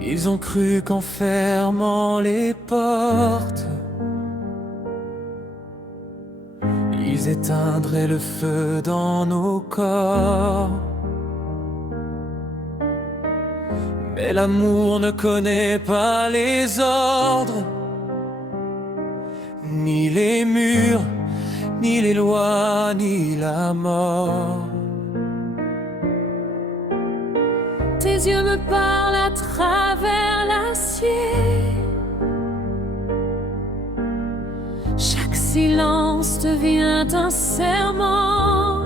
Ils ont cru qu'en fermant les portes, ils éteindraient le feu dans nos corps. Mais l'amour ne connaît pas les ordres, ni les murs, ni les lois, ni la mort. Tes yeux me parlent à travers l'acier. Chaque silence devient un serment.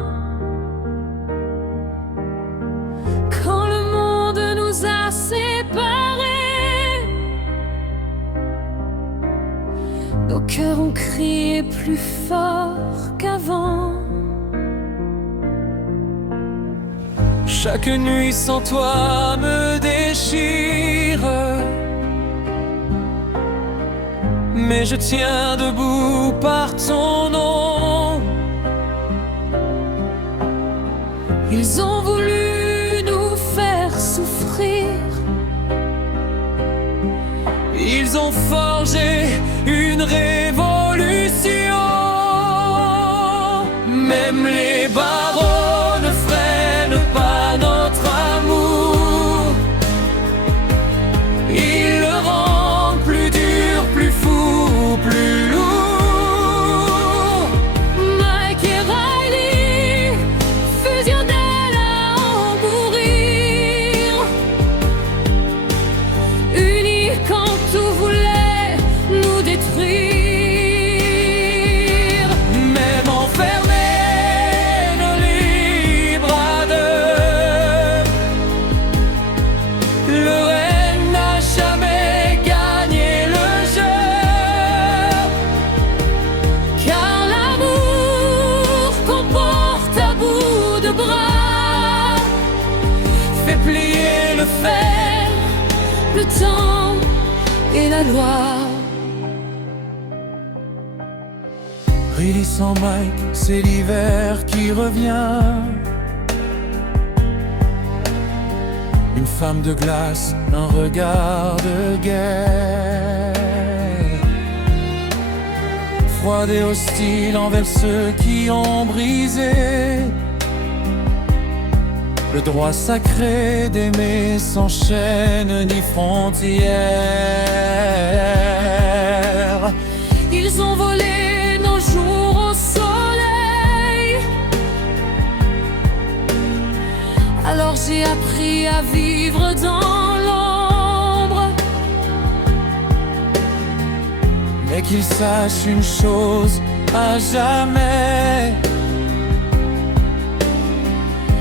Quand le monde nous a séparés, nos cœurs ont crié plus fort qu'avant. Chaque nuit sans toi me déchire, mais je tiens debout par ton nom. Ils ont voulu nous faire souffrir. Ils ont forgé une révolution. Même les barreaux ne freinent pas notre amour. Ils le rendent plus dur, plus fou, plus lourd. Mike et Riley fusionnels à en mourir, unis quand tout voulait nous détruire. Même enfermés, nos libres à deux, le règne n'a jamais gagné le jeu. Car l'amour qu'on porte à bout de bras Fait plier le fer, le temps et la loi. Riley sans Mike, c'est l'hiver qui revient. Une femme de glace, un regard de guerre. Froide et hostile envers ceux qui ont brisé le droit sacré d'aimer sans chaîne ni frontières. Ils ont volé nos jours au soleil. Alors j'ai appris à vivre dans l'ombre. Mais qu'ils sachent une chose à jamais: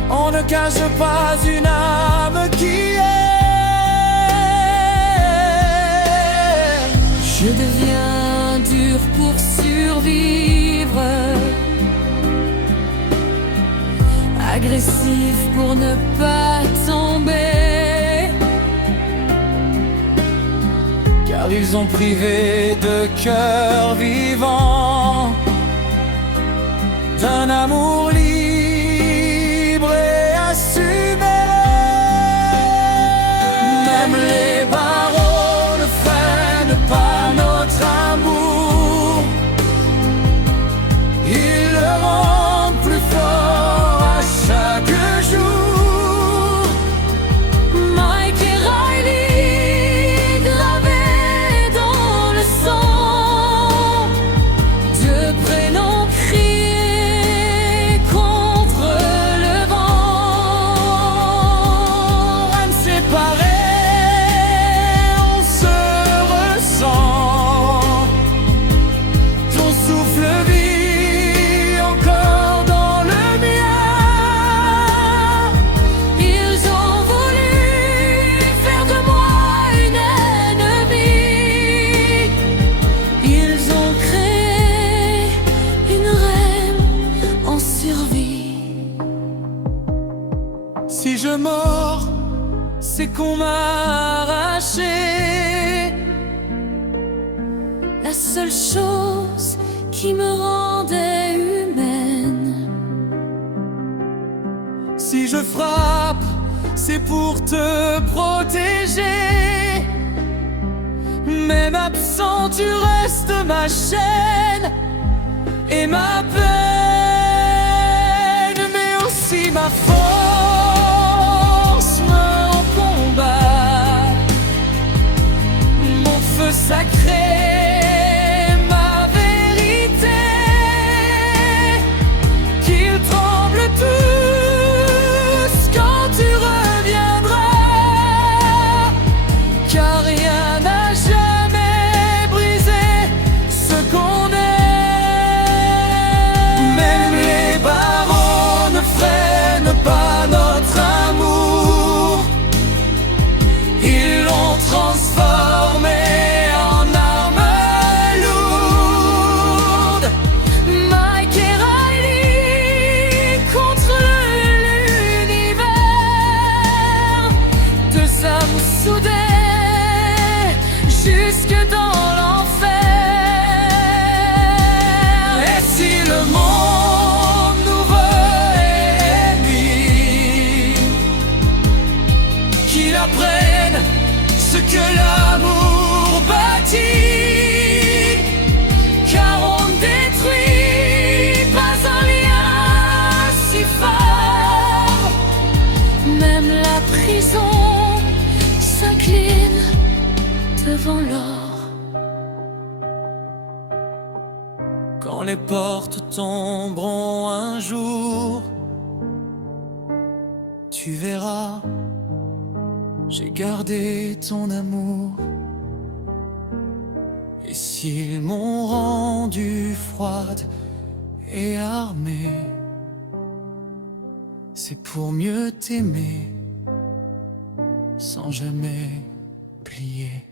on ne cache pas une âme qui est. Je deviens dur pour survivre, agressif pour ne pas tomber. Car ils ont privé de cœur vivant d'un amour libre et assumé. Même les barreaux ne freinent pas notre amour. Ils le rendent plus fort à chaque jour. Mike et Riley gravés dans le sang, deux prénoms criés contre le vent. Âmes séparées, on se ressent. Ton souffle vit encore dans le mien. Ils ont voulu faire de moi une ennemie. Ils ont créé une reine en survie. Si je mords, c'est qu'on m'a arraché La seule chose qui me rendait humaine. Si je frappe, c'est pour te protéger. Même absent, tu restes ma chaîne et ma peine, mais aussi ma force en combat, mon feu sacré, ma vérité, qu'ils tremblent tous quand tu reviendras, car rien n'a jamais brisé ce qu'on est. Même les barreaux ne freinent pas notre amour, ils l'ont transformé en arme lourde. Mike et Riley contre l'univers, deux âmes soudées jusque dans l'enfer. Et si le monde nous veut ennemis, qu'il apprenne ce que l'amour bâtit, car on ne détruit pas un lien si fort. Même la prison s'incline devant l'or. Quand les portes tomberont un jour, tu verras, j'ai gardé ton amour. Et s'ils m'ont rendu froide et armée, c'est pour mieux t'aimer sans jamais plier.